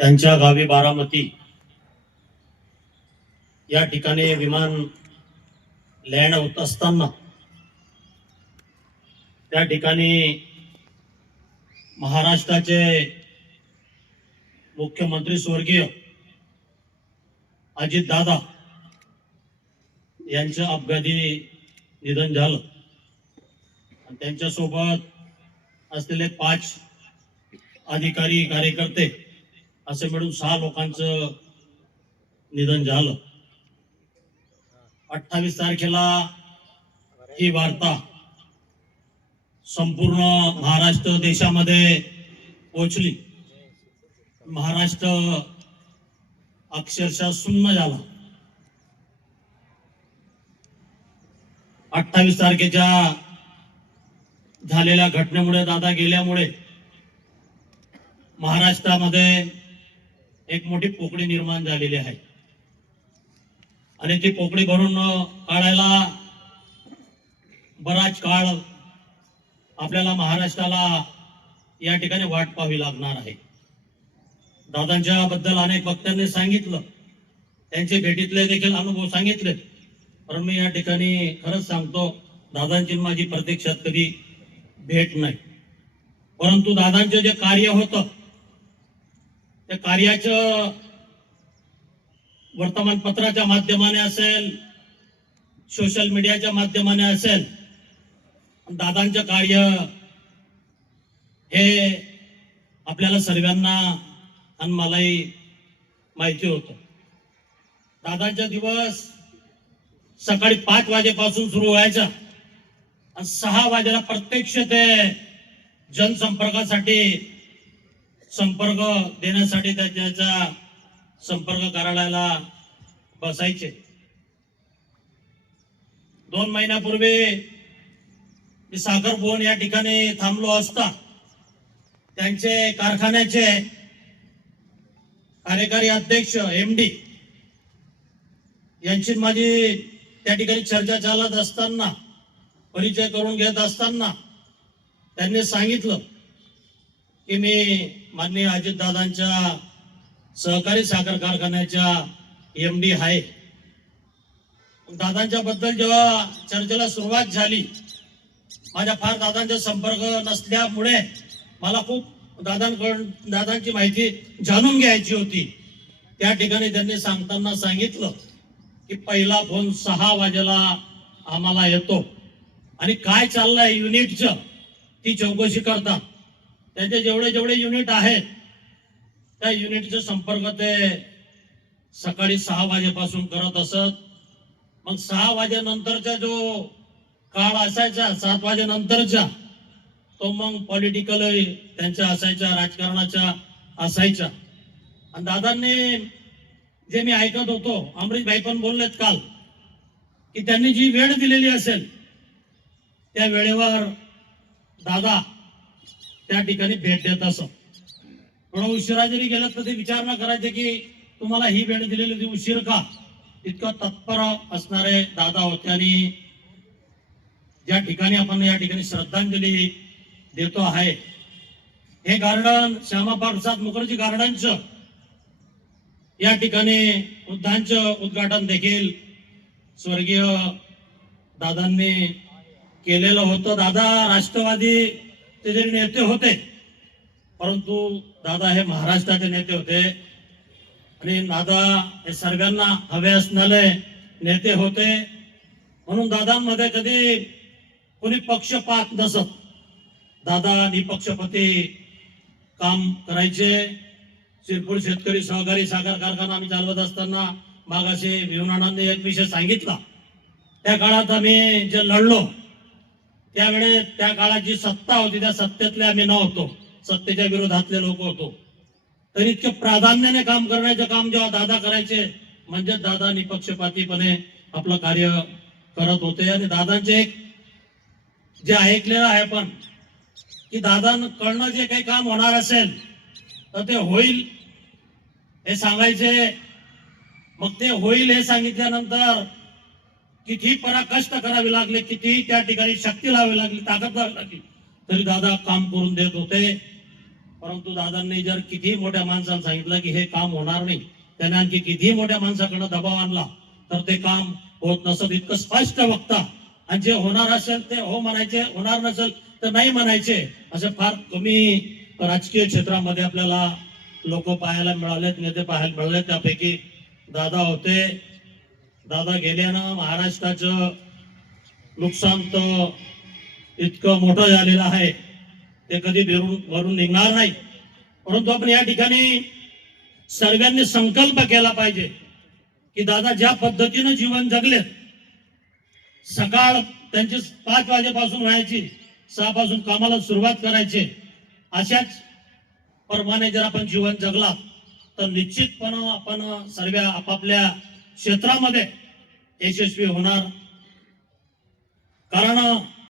त्यांच्या गावी बारामती या ठिकाणी विमान लँड होत असताना त्या ठिकाणी महाराष्ट्राचे मुख्यमंत्री स्वर्गीय अजितदादा यांचं अपघाती निधन झालं. त्यांच्यासोबत असलेले 5 अधिकारी कार्यकर्ते असे मिळून 6 लोकांचं निधन झालं. 28 तारखेला ही वार्ता संपूर्ण महाराष्ट्र देशामध्ये पोहोचली. महाराष्ट्र अक्षरशः सुन्न झाला. 28 तारखेच्या झालेल्या घटनेमुळे, दादा गेल्यामुळे महाराष्ट्रामध्ये एक मोठी पोकळी निर्माण झालेली आहे आणि ती पोकळी भरून काढायला बराच काळ आपल्याला महाराष्ट्राला या ठिकाणी वाट पाहावी लागणार आहे. दादांच्या बद्दल अनेक वक्त्यांनी सांगितलं, त्यांचे भेटीतले देखील अनुभव सांगितले, पण मी या ठिकाणी खरंच सांगतो, दादांची माझी प्रत्यक्षात कधी भेट नाही. परंतु दादांचं जे कार्य होतं त्या कार्याचं वर्तमानपत्राच्या माध्यमाने असेल, सोशल मीडियाच्या माध्यमाने असेल, दादांचं कार्य हे आपल्याला सर्वांना आणि मलाही माहिती होतं. दादांचा दिवस सकाळी 5 वाजेपासून सुरू व्हायचा आणि 6 वाजेला प्रत्यक्ष ते जनसंपर्कासाठी, संपर्क देण्यासाठी त्याच्या संपर्क कार्यालयाला बसायचे. 2 महिन्यापूर्वी मी सागर भवन या ठिकाणी थांबलो असता त्यांचे कारखान्याचे कार्यकारी अध्यक्ष MD यांची माझी त्या ठिकाणी चर्चा चालत असताना, परिचय करून घेत असताना त्यांनी सांगितलं की मी माननीय अजितदादांच्या सहकारी साखर कारखान्याच्या MD आहे. दादांच्या बद्दल जेव्हा चर्चेला सुरुवात झाली, माझ्या फार दादांचा संपर्क नसल्यामुळे मला खूप दादांची माहिती जाणून घ्यायची होती. त्या ठिकाणी त्यांनी सांगताना सांगितलं की पहिला फोन 6 वाजेला आम्हाला येतो आणि काय चाललंय युनिटचं ती चौकशी करतात. त्याचे जेवढे युनिट आहेत त्या युनिटचा संपर्क ते सकाळी 6 वाजेपासून करत असत. मग 6 वाजेनंतरचा जो काळ असायचा, 7 वाजेनंतरचा, तो मग पॉलिटिकल त्यांच्या असायचा, राजकारणाचा असायचा. आणि दादांनी जे मी ऐकत होतो, अमरीश भाई पण बोललेत काल, की त्यांनी जी वेळ दिलेली असेल त्या वेळेवर दादा त्या ठिकाणी भेट देत असत. थोडं उशिरा जरी गेलं तर ते विचार न करायचे की तुम्हाला ही वेळ दिलेली ती उशीर का. इतकं तत्पर असणारे दादा होते. आणि ज्या ठिकाणी आपण या ठिकाणी श्रद्धांजली देतो आहे, हे गार्डन श्यामाप्रसाद मुखर्जी गार्डनचं या ठिकाणी उद्यानचं उद्घाटन देखील स्वर्गीय दादांनी केलेलं होतं. दादा राष्ट्रवादीचे जरी नेते होते, परंतु दादा हे महाराष्ट्राचे नेते होते आणि दादा हे सर्वांना हवे असणारे नेते होते. म्हणून दादांमध्ये कधी कोणी पक्षपात नसत. दादा निपक्षपाती काम करायचे. शिरपूर शेतकरी सहकारी साखर कारखाना आम्ही चालवत असताना मागाशी विवनानांनी एक विषय सांगितला. त्या काळात आम्ही जे लढलो त्यावेळेस त्या काळात जी सत्ता होती त्या सत्तेतले आम्ही नव्हतो, सत्तेच्या विरोधातले लोक होतो. तर इतके प्राधान्याने काम करण्याचं काम जेव्हा दादा करायचे, म्हणजे दादा निपक्षपातीपणे आपलं कार्य करत होते. आणि दादांचे एक जे ऐकलेलं आहे पण की दादांकडनं जे काही काम होणार असेल तर ते होईल हे सांगायचे. मग ते होईल हे सांगितल्यानंतर किती पराकष्ट करावे लागले, किती त्या ठिकाणी शक्ती लावावी लागली, ताकद लावावी लागली, तरी दादा काम करून देत होते. परंतु दादांनी जर कितीही मोठ्या माणसाला सांगितलं की हे काम होणार नाही, त्याने आणखी कितीही मोठ्या माणसाकडनं दबाव आणला तर ते काम होत नसत. इतकं स्पष्ट वक्ता. आणि जे होणार असेल ते हो म्हणायचे, होणार नसेल तर नाही म्हणायचे. असे फार कमी राजकीय क्षेत्रामध्ये आपल्याला लोक पाहायला मिळालेत, नेते पाहायला मिळाले. त्यापैकी दादा होते. दादा गेल्यानं महाराष्ट्राचं नुकसान तर इतकं मोठं झालेलं आहे ते कधी भरून निघणार नाही. परंतु आपण या ठिकाणी सर्वांनी संकल्प केला पाहिजे की दादा ज्या पद्धतीनं जीवन जगलेत, सकाळ त्यांची 5 वाजेपासून व्हायची, 6 पासून कामाला सुरुवात करायची, अशाच प्रमाणे जर आपण जीवन जगला तर निश्चितपणे आपण सर्व आपापल्या क्षेत्रामध्ये यशस्वी होणार. कारण